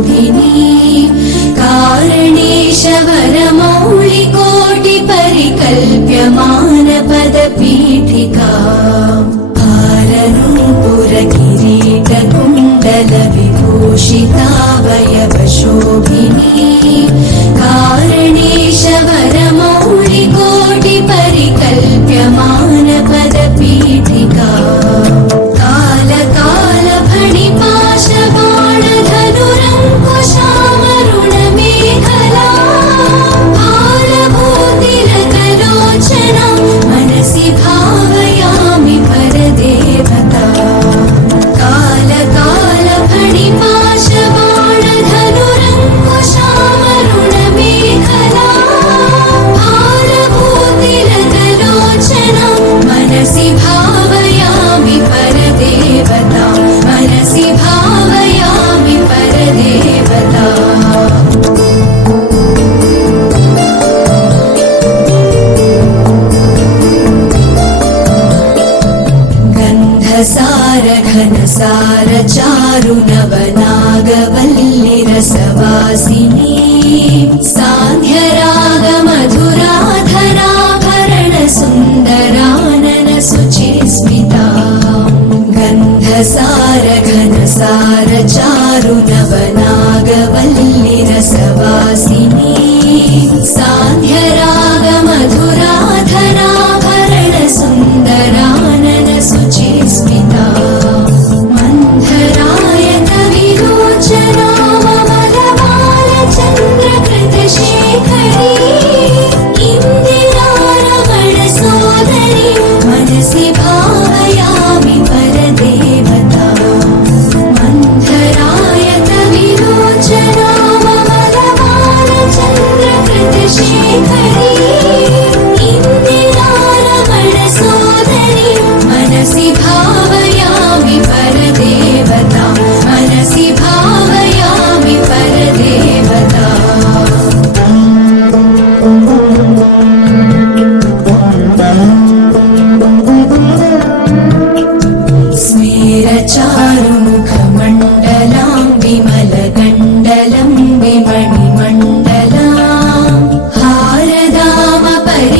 कारणेशवरमौलिकोटिपरिकल्प्यमानपदपीठिका गन्धसार Ghansar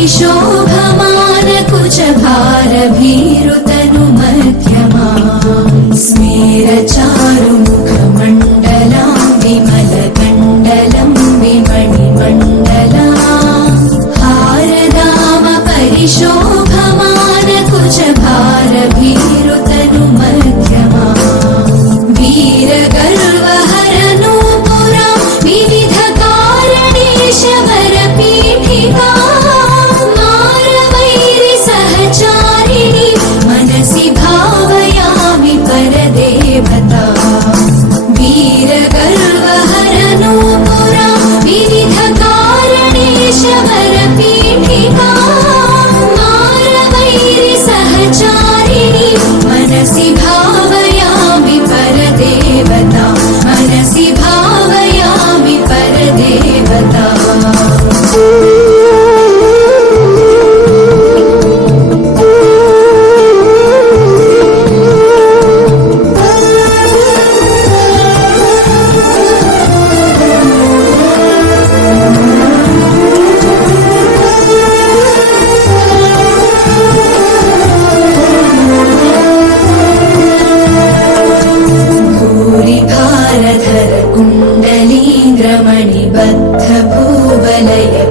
show.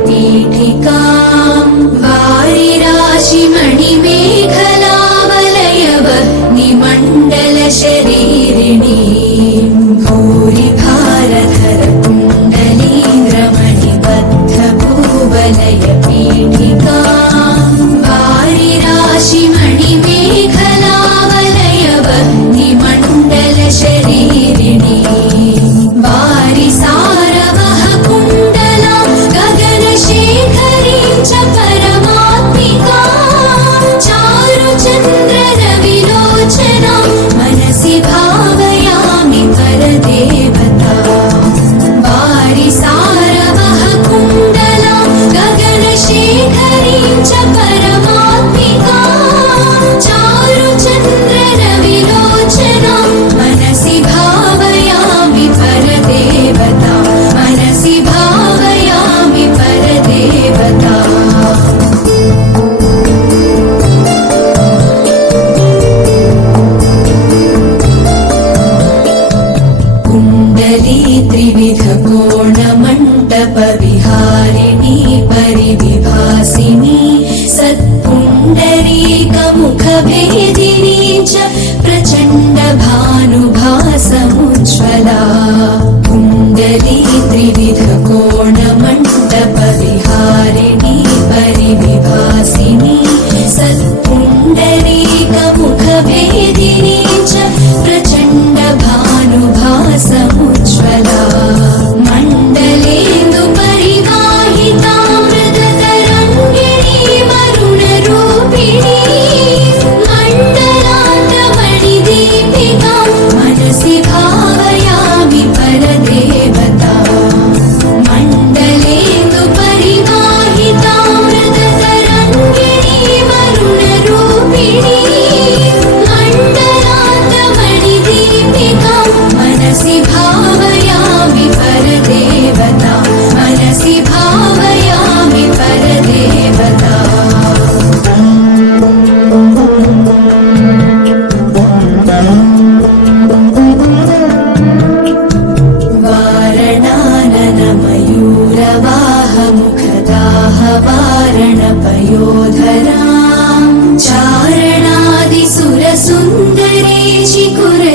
প্রতি ঠিকা because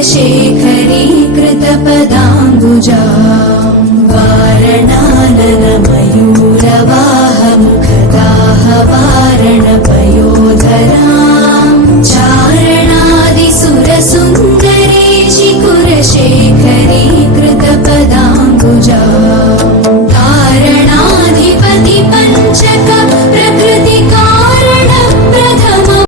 शेखरीकृतपदाम्बुजां वारणाननमयूरवाहं वारणपयो